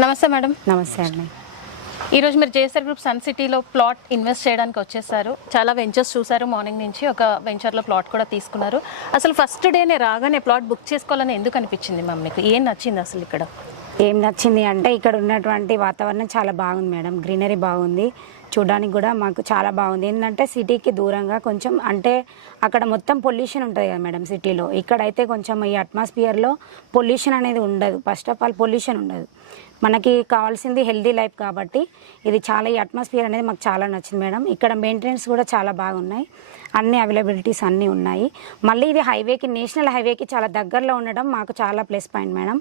నమస్తే మేడం. నమస్తే అండి. ఈరోజు మీరు జేఎస్ఆర్ గ్రూప్ సన్ సిటీలో ప్లాట్ ఇన్వెస్ట్ చేయడానికి వచ్చేసారు. చాలా వెంచర్స్ చూసారు, మార్నింగ్ నుంచి ఒక వెంచర్లో ప్లాట్ కూడా తీసుకున్నారు. అసలు ఫస్ట్ డేనే రాగానే ప్లాట్ బుక్ చేసుకోవాలని ఎందుకు అనిపించింది మ్యామ్? మీకు ఏం నచ్చింది అసలు ఇక్కడ? ఏం నచ్చింది అంటే ఇక్కడ ఉన్నటువంటి వాతావరణం చాలా బాగుంది మేడం. గ్రీనరీ బాగుంది, చూడడానికి కూడా మాకు చాలా బాగుంది. ఏంటంటే సిటీకి దూరంగా కొంచెం, అంటే అక్కడ మొత్తం పొల్యూషన్ ఉంటుంది కదా మేడం సిటీలో. ఇక్కడైతే కొంచెం ఈ అట్మాస్ఫియర్లో పొల్యూషన్ అనేది ఉండదు. ఫస్ట్ ఆఫ్ ఆల్ పొల్యూషన్ ఉండదు. మనకి కావాల్సింది హెల్దీ లైఫ్ కాబట్టి ఇది చాలా, ఈ అట్మాస్ఫియర్ అనేది మాకు చాలా నచ్చింది మేడం. ఇక్కడ మెయింటెనెన్స్ కూడా చాలా బాగున్నాయి, అన్ని అవైలబిలిటీస్ అన్నీ ఉన్నాయి. మళ్ళీ ఇది హైవేకి, నేషనల్ హైవేకి చాలా దగ్గరలో ఉండడం మాకు చాలా ప్లస్ పాయింట్ మేడం.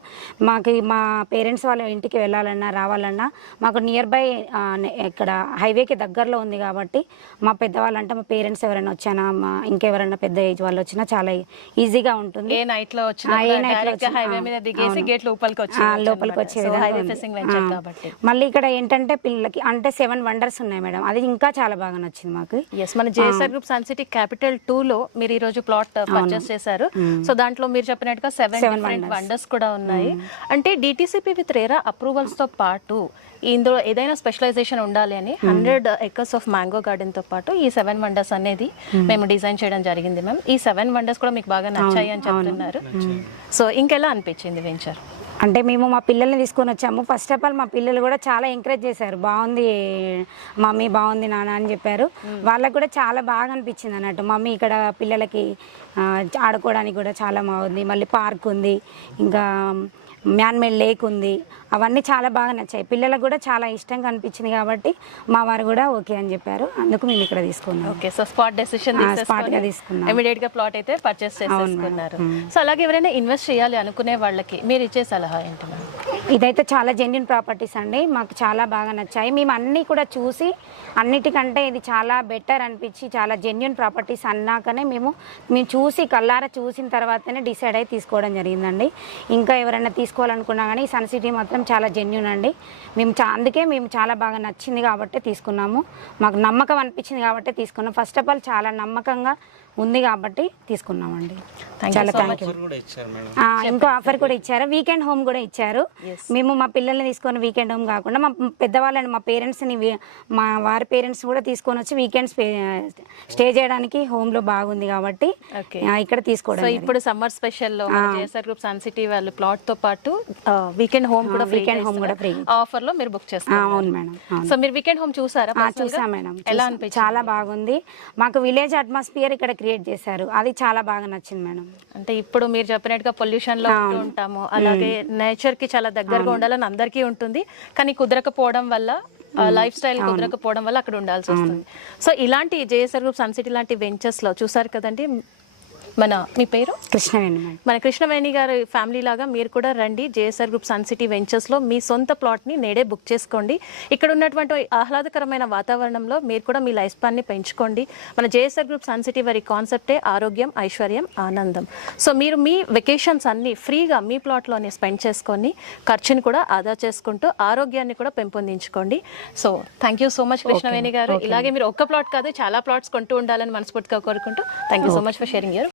మాకు మా పేరెంట్స్ వాళ్ళ ఇంటికి వెళ్ళాలన్నా రావాలన్నా మాకు నియర్ బై ఇక్కడ హైవేకి దగ్గరలో ఉంది కాబట్టి మా పెద్దవాళ్ళు, అంటే మా పేరెంట్స్ ఎవరైనా వచ్చినా, మా ఇంకెవరైనా పెద్ద ఏజ్ వాళ్ళు వచ్చినా చాలా ఈజీగా ఉంటుంది. లోపలికి వచ్చే మళ్ళీ ఇక్కడ ఏంటంటే పిల్లలకి అంటే 7 వండర్స్ ఉన్నాయి మేడం. అది ఇంకా చాలా బాగా నచ్చింది మాకు. మన JSR group Sun City capital 2 లో మీరు ఈ రోజు ప్లాట్ పర్చేస్ చేశారు. సో దాంట్లో మీరు చెప్పినట్టుగా 7 డిఫరెంట్ వండర్స్ కూడా ఉన్నాయి. అంటే డిటిసిపి విత్ రేరా అప్రూవల్స్ తో పాటు ఇందులో ఏదైనా స్పెషలైజేషన్ ఉండాలి అని 100 acres ఆఫ్ మ్యాంగో గార్డెన్ తో పాటు ఈ 7 వండర్స్ అనేది మేము డిజైన్ చేయడం జరిగింది మ్యామ్. ఈ 7 వండర్స్ కూడా మీకు బాగా నచ్చాయి అని చెప్తున్నారు. సో ఇంకెలా అనిపించింది వెంచర్? అంటే మేము మా పిల్లల్ని తీసుకొని వచ్చాము. ఫస్ట్ ఆఫ్ ఆల్ మా పిల్లలు కూడా చాలా ఎంకరేజ్ చేశారు. బాగుంది మమ్మీ, బాగుంది నాన్న అని చెప్పారు. వాళ్ళకు కూడా చాలా బాగా అనిపించింది అన్నట్టు. మమ్మీ ఇక్కడ పిల్లలకి ఆడుకోవడానికి కూడా చాలా బాగుంది. మళ్ళీ పార్క్ ఉంది, ఇంకా మ్యాన్మేడ్ లేక్ ఉంది. అవన్నీ చాలా బాగా నచ్చాయి. పిల్లలకు కూడా చాలా ఇష్టంగా అనిపించింది కాబట్టి మా వారు కూడా ఓకే అని చెప్పారు. అందుకు మేము ఇక్కడ తీసుకున్నాం. ఓకే, సో స్పాట్ డెసిషన్ తీసుకున్నాం, ఇమిడియట్ గా ప్లాట్ అయితే పర్చేస్ చేసేసుకున్నారు. సో అలాగే ఎవరైనా ఇన్వెస్ట్ చేయాలి అనుకునే వాళ్ళకి మీరు ఇచ్చే సలహా ఏంటి? ఇదైతే చాలా జెన్యూన్ ప్రాపర్టీస్ అండి, మాకు చాలా బాగా నచ్చాయి. మేము అన్నీ కూడా చూసి, అన్నిటికంటే ఇది చాలా బెటర్ అనిపించి, చాలా జెన్యూన్ ప్రాపర్టీస్ అన్నాకనే మేము చూసి, కళ్ళారా చూసిన తర్వాతనే డిసైడ్ అయ్యి తీసుకోవడం జరిగిందండి. ఇంకా ఎవరైనా తీసుకోవాలనుకున్నా కానీ సన్ సిటీ మాత్రం చాలా జెన్యూన్ అండి. మేము అందుకే మేము చాలా బాగా నచ్చింది కాబట్టి తీసుకున్నాము. మాకు నమ్మకం అనిపించింది కాబట్టి తీసుకున్నాం. ఫస్ట్ ఆఫ్ ఆల్ చాలా నమ్మకంగా ఉంది కాబట్టి తీసుకున్నామండి. చాలా థ్యాంక్ యూ. ఇంకో ఆఫర్ కూడా ఇచ్చారు, వీకెండ్ హోమ్ కూడా ఇచ్చారు. మేము మా పిల్లల్ని తీసుకొని వీకెండ్ హోమ్ కాకుండా మా పెద్దవాళ్ళని, మా పేరెంట్స్ని, మా వారి పేరెంట్స్ కూడా తీసుకొని వచ్చి వీకెండ్స్ స్టే చేయడానికి హోమ్ లో బాగుంది కాబట్టి ఇక్కడ తీసుకోవడం. ఇప్పుడు సమ్మర్ స్పెషల్ లో జేఎస్ఆర్ గ్రూప్ సన్ సిటీ వాళ్ళు ప్లాట్ తో పాటు వీకెండ్ హోమ్ కూడా ఫ్రీ ఆఫర్ లో మీరు బుక్ చేస్తారు. అవును మేడం. సో మీరు వీకెండ్ హోమ్ చూసారా? చూసా మేడం. ఎలా అనిపించింది? చాలా బాగుంది. మాకు విలేజ్ అట్మాస్ఫియర్ ఇక్కడ క్రియేట్ చేశారు, అది చాలా బాగా నచ్చింది మేడం. అంటే ఇప్పుడు మీరు చెప్పినట్టుగా పొల్యూషన్ లో ఉంటాము, అలాగే నేచర్ కి చాలా దగ్గరగా ఉండాలని అందరికీ ఉంటుంది. కానీ కుదరకపోవడం వల్ల, లైఫ్ స్టైల్ కుదరకపోవడం వల్ల అక్కడ ఉండాల్సి వస్తుంది. సో ఇలాంటి జేఎస్ఆర్ గ్రూప్ సన్ సిటీ లాంటి వెంచర్స్ లో చూసారు కదండి. మీ పేరు? కృష్ణవేణి. మన కృష్ణవేణి గారి ఫ్యామిలీ లాగా మీరు కూడా రండి. JSR group Sun City ventures లో మీ సొంత ప్లాట్ ని నేడే బుక్ చేసుకోండి. ఇక్కడ ఉన్నటువంటి ఆహ్లాదకరమైన వాతావరణంలో మీరు కూడా మీ లైఫ్ స్పాన్ ని పెంచుకోండి. మన జేఎస్ఆర్ గ్రూప్ సన్ సిటీ వారి కాన్సెప్టే ఆరోగ్యం, ఐశ్వర్యం, ఆనందం. సో మీరు మీ వెకేషన్స్ అన్ని ఫ్రీగా మీ ప్లాట్ లోనే స్పెండ్ చేసుకొని ఖర్చుని కూడా ఆదా చేసుకుంటూ ఆరోగ్యాన్ని కూడా పెంపొందించుకోండి. So thank you so much Krishnaveni గారు. ఇలాగే మీరు ఒక్క ప్లాట్ కాదు, చాలా ప్లాట్స్ కొంటూ ఉండాలని మనస్ఫూర్తిగా కోరుకుంటూ thank you so much for sharing your